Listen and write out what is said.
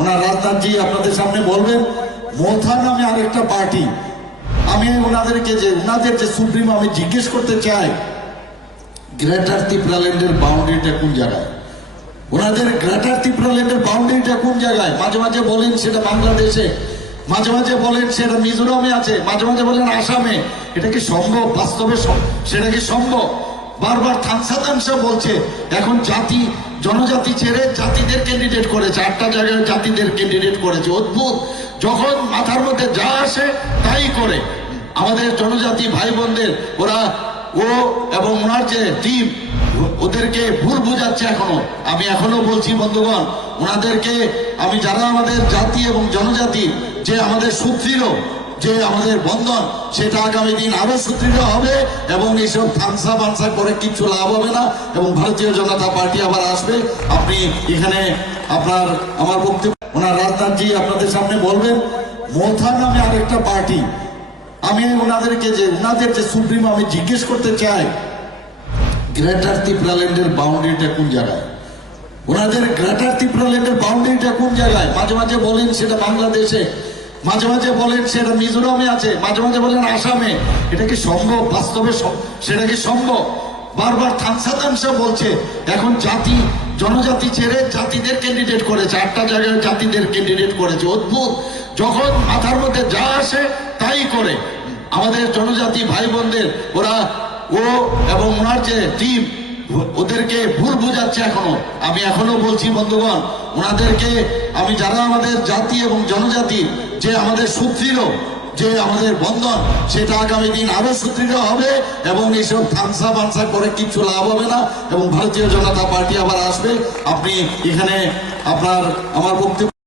ওনার রাজনাথজি আপনাদের সামনে বলবেন, মোথা নামে আরেকটা পার্টি। আমি ওনাদেরকে যে, ওনাদের যে সুপ্রিম আমি জিজ্ঞেস করতে চাই, গ্রেটার ত্রিপুরাল্যান্ডের বাউন্ডারিটা কোন জায়গায়? ওনাদের গ্রেটার ত্রিপুরাল্যান্ডের বাউন্ডারিটা কোন জায়গায়? মাঝে মাঝে বলেন সেটা বাংলাদেশে, মাঝে মাঝে বলেন সেটা মিজোরামে আছে, মাঝে মাঝে বলেন আসামে। এটা কি সম্ভব? বাস্তবে সেটা কি সম্ভব? বারবার থানসা থানসা বলছে, এখন জাতি জনজাতি ছেড়ে জাতিদের ক্যান্ডিডেট করেছে, আটটা জায়গায় জাতিদের ক্যান্ডিডেট করেছে। অদ্ভুত। যখন মাথার মধ্যে যা আসে, তাই করে। আমাদের জনজাতি ভাই বোনদের ওরা ও এবং ওনার যে টিম ওদেরকে ভুল বুঝাচ্ছে এখনও। আমি এখনও বলছি, বন্ধুগণ, ওনাদেরকে আমি, যারা আমাদের জাতি এবং জনজাতি, যে আমাদের সুদৃঢ় যে আমাদের বন্ধন, সেটা আগামী দিন আরও সুদৃঢ় হবে এবং এইসব থামসা বানসা করে কিচ্ছু লাভ হবে না এবং ভারতীয় জনতা পার্টি আবার আসবে। আপনি এখানে আপনার, আমার বক্তব্য, ওনার রাজনাথজি আপনাদের সামনে বলবেন, মোথা নামে আরেকটা পার্টি। আমি ওনাদেরকে যে, ওনাদের যে সুপ্রিম, আমি জিজ্ঞেস করতে চাই, গ্রেটার ত্রিপুরাল্যান্ডের বাউন্ডারিটা কোন জায়গায়? ওনাদের গ্রেটার ত্রিপুরাল্যান্ডের বাউন্ডারিটা কোন জায়গায়? মাঝে মাঝে বলেন সেটা বাংলাদেশে। মাঝে মাঝে বলেন, সেটা মিজোরামে আছে। মাঝে মাঝে বলেন, আসামে। এটা কি সম্ভব? বাস্তবে সেটা কি সম্ভব? বারবার থানসা থানসা বলছে, এখন জাতি, জনজাতি ছেড়ে জাতিদের ক্যান্ডিডেট করেছে। আটটা জায়গায় জাতিদের ক্যান্ডিডেট করেছে। অদ্ভুত! যখন মাথার মধ্যে যা আসে, তাই করে। আমাদের জনজাতি ভাই বোনদের ওরা ও এবং ওনার যে টিম ওদেরকে ভুল বুঝাচ্ছে এখনও। আমি এখনও বলছি, বন্ধুগণ, ওনাদেরকে আমি যারা আমাদের জাতি এবং জনজাতি, যে আমাদের সুদৃঢ়, যে আমাদের বন্ধন, সেটা আগামী দিন আরও সুদৃঢ় হবে এবং এইসব থামসা বানসা করে কিছু লাভ হবে না এবং ভারতীয় জনতা পার্টি আবার আসবে। আপনি এখানে আপনার, আমার বক্তব্য